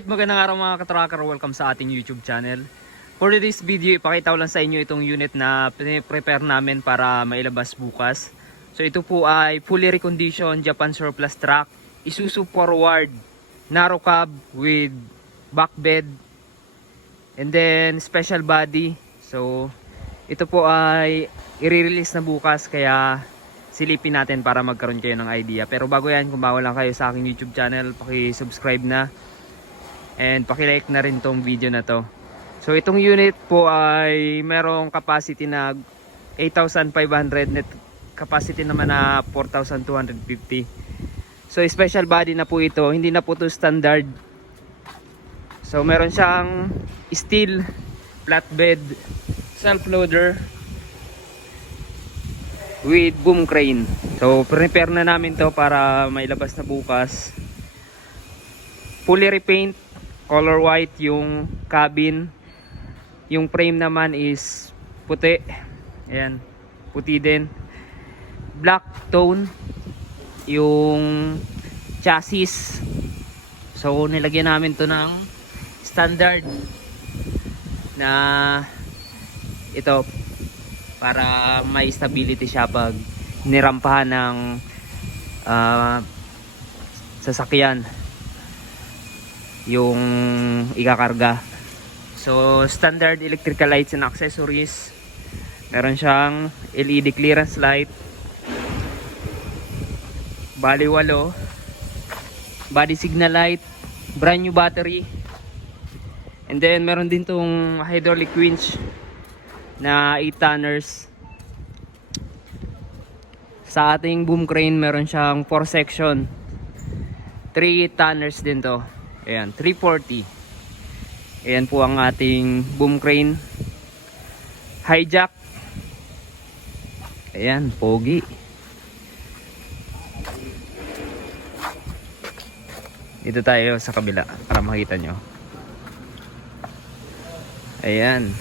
Alright, magandang araw mga katracker. Welcome sa ating YouTube channel. For this video, ipakita ko lang sa inyo itong unit na prepare namin para mailabas bukas. So ito po ay fully reconditioned Japan surplus truck. Isuzu forward, narrow cab with back bed. And then special body. So ito po ay i-release na bukas kaya silipin natin para magkaroon kayo ng idea. Pero bago yan, kung bago lang kayo sa aking YouTube channel, paki-subscribe na. And paki-like na rin tong video na to. So itong unit po ay merong capacity na 8,500 net capacity naman na 4,250. So special body na po ito, hindi na po to standard. So meron siyang steel flatbed self loader with boom crane. So prepare na namin to para mailabas na bukas. Fully repaint, color white yung cabin. Yung frame naman is puti. Ayan, puti din. Black tone yung chassis. So nilagyan namin to ng standard na ito para may stability siya pag nirampahan ng ah, sasakyan yung ikakarga. So standard electrical lights and accessories. Meron siyang LED clearance light. Bali walo. Body signal light. Brand new battery. And then meron din tong hydraulic winch na 8 tonners. Sa ating boom crane meron siyang 4 section. 3 tonners din to ayan 340 ayan po ang ating boom crane. Hijack. Ayan pogi. Dito tayo sa kabila para makita nyo. Ayan.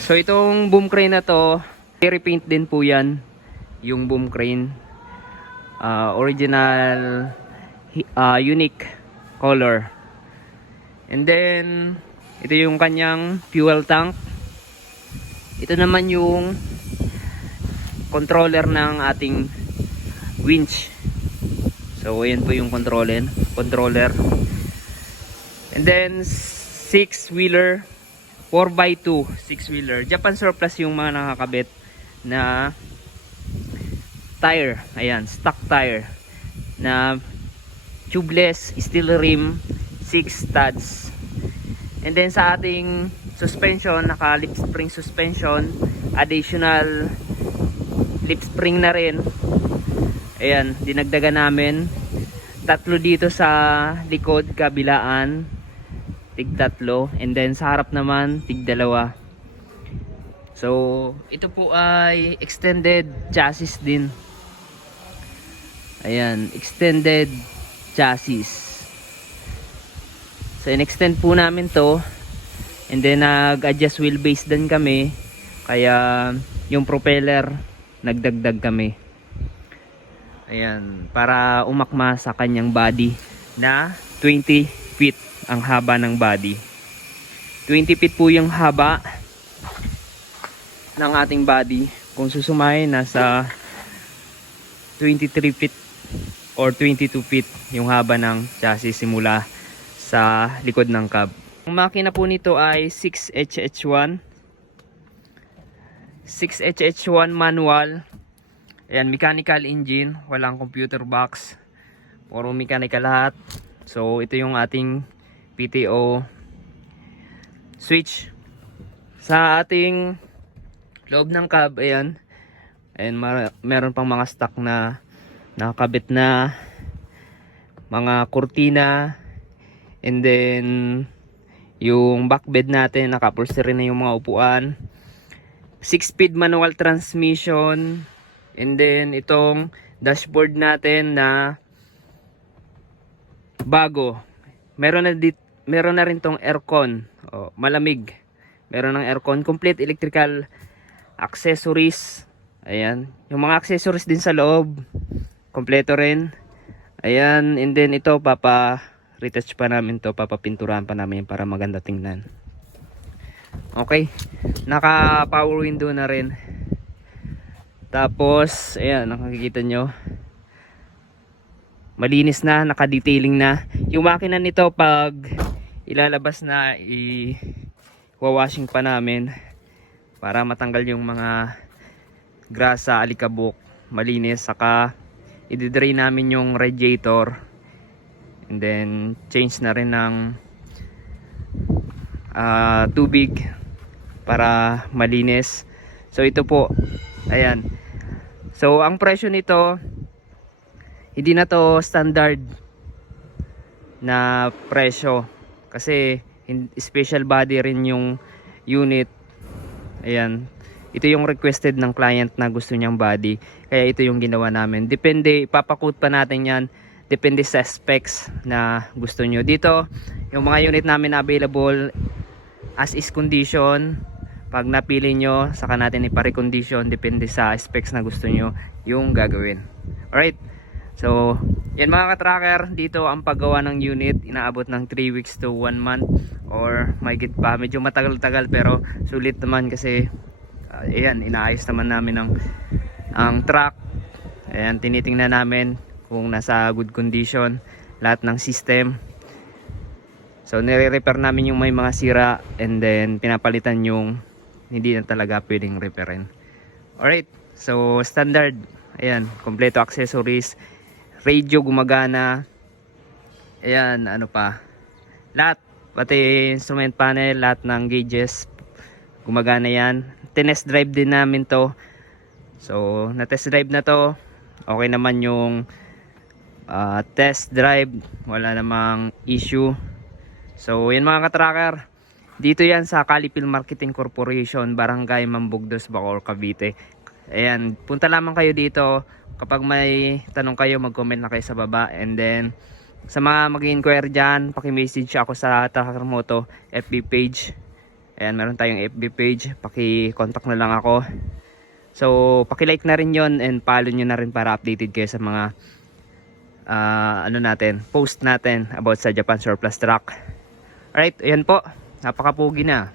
So itong boom crane na to, repaint din po yan yung boom crane. Ah, original ah, unique color. And then ito yung kanyang fuel tank. Ito naman yung controller ng ating winch. So ayan po yung controller, controller. And then six wheeler 4x2 6 wheeler Japan surplus yung mga nakakabit na tire ayan stock tire na tubeless steel rim 6 studs. And then sa ating suspension naka lip spring suspension additional lip spring na rin. Ayan dinagdagan namin. Tatlo dito sa likod kabilaan. Tig tatlo. And then sa harap naman tig dalawa. So ito po ay extended chassis din. Ayan extended chassis. So in-extend po namin to. And then nag-adjust wheelbase din kami. Kaya yung propeller nagdagdag kami. Ayan para umakma sa kanyang body na 20 feet ang haba ng body. 20 feet po yung haba ng ating body. Kung susumahin nasa 23 feet or 22 feet yung haba ng chassis simula sa likod ng cab. Ang makina po nito ay 6HH1 6HH1 manual. Ayan mechanical engine walang computer box puro mechanical lahat. So ito yung ating PTO switch. Sa ating loob ng cab ayan ayan meron pang mga stock na nakakabit na mga kurtina. And then yung back bed natin nakapulster na yung mga upuan. 6 speed manual transmission. And then itong dashboard natin na bago. Meron na dit meron na rin tong aircon. Oh, malamig. Meron ng aircon. Complete electrical accessories. Ayan. Yung mga accessories din sa loob kompleto rin ayan and then ito papa retouch pa namin to, papapinturahan pa namin para maganda tingnan. Okay, naka power window na rin. Tapos, ayan, nakikita nyo. Malinis na, naka-detailing na. Yung makina nito pag ilalabas na, i-washing pa namin para matanggal yung mga grasa, alikabok, malinis. Saka, i-drain namin yung radiator. And then, change na rin ng ah, tubig para malinis. So, ito po, ayan. So, ang presyo nito, hindi na to standard na presyo. Kasi, special body rin yung unit. Ayan. Ito yung requested ng client na gusto niyang body. Kaya ito yung ginawa namin. Depende, ipapakut pa natin yan. Depende sa specs na gusto nyo. Dito, yung mga unit namin na available as is condition. Pag napili nyo, saka natin ipa-recondition. Depende sa specs na gusto nyo yung gagawin. Alright. So, yan mga ka-tracker, dito ang paggawa ng unit, inaabot ng 3 weeks to 1 month or mahigit pa. Medyo matagal-tagal pero sulit naman kasi ayan, inaayos naman namin ang, ang truck. Ayan, tinitingnan namin kung nasa good condition lahat ng system. So, nire-repair namin yung may mga sira and then pinapalitan yung hindi na talaga pwedeng repairin. Alright, so standard. Ayan, kompleto accessories. Radio gumagana. Ayan, ano pa. Lahat, pati instrument panel, lahat ng gauges gumagana yan. Tinest drive din namin to. So, na-test drive na to. Okay naman yung ah, test drive. Wala namang issue. So, yan mga katracker. Dito yan sa Calipil Marketing Corporation, Barangay Mambugdos, Bacoor, Cavite. Ayan, punta lamang kayo dito. Kapag may tanong kayo, mag-comment na kayo sa baba. And then, sa mga mag-inquire dyan, paki-message ako sa Tracker Moto FB page. Ayan, meron tayong FB page. Paki-contact na lang ako. So, paki-like na rin yon and follow nyo na rin para updated kayo sa mga ah, ano natin, post natin about sa Japan Surplus Truck. Alright, ayan po. Napakapugi na.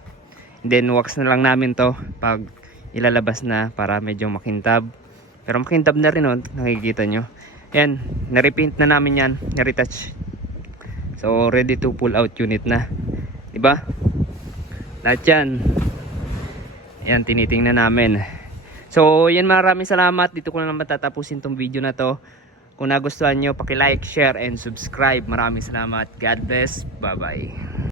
And then, wax na lang namin to pag ilalabas na para medyo makintab. Pero makintab na rin, oh, nakikita nyo. Ayan, na-repaint na namin yan, na-retouch. So, ready to pull out unit na. 'Di ba? Lahat yan. Ayan, tinitingnan namin. So, yan maraming salamat. Dito ko na naman tatapusin tong video na to. Kung nagustuhan nyo, paki-like, share, and subscribe. Maraming salamat. God bless. Bye-bye.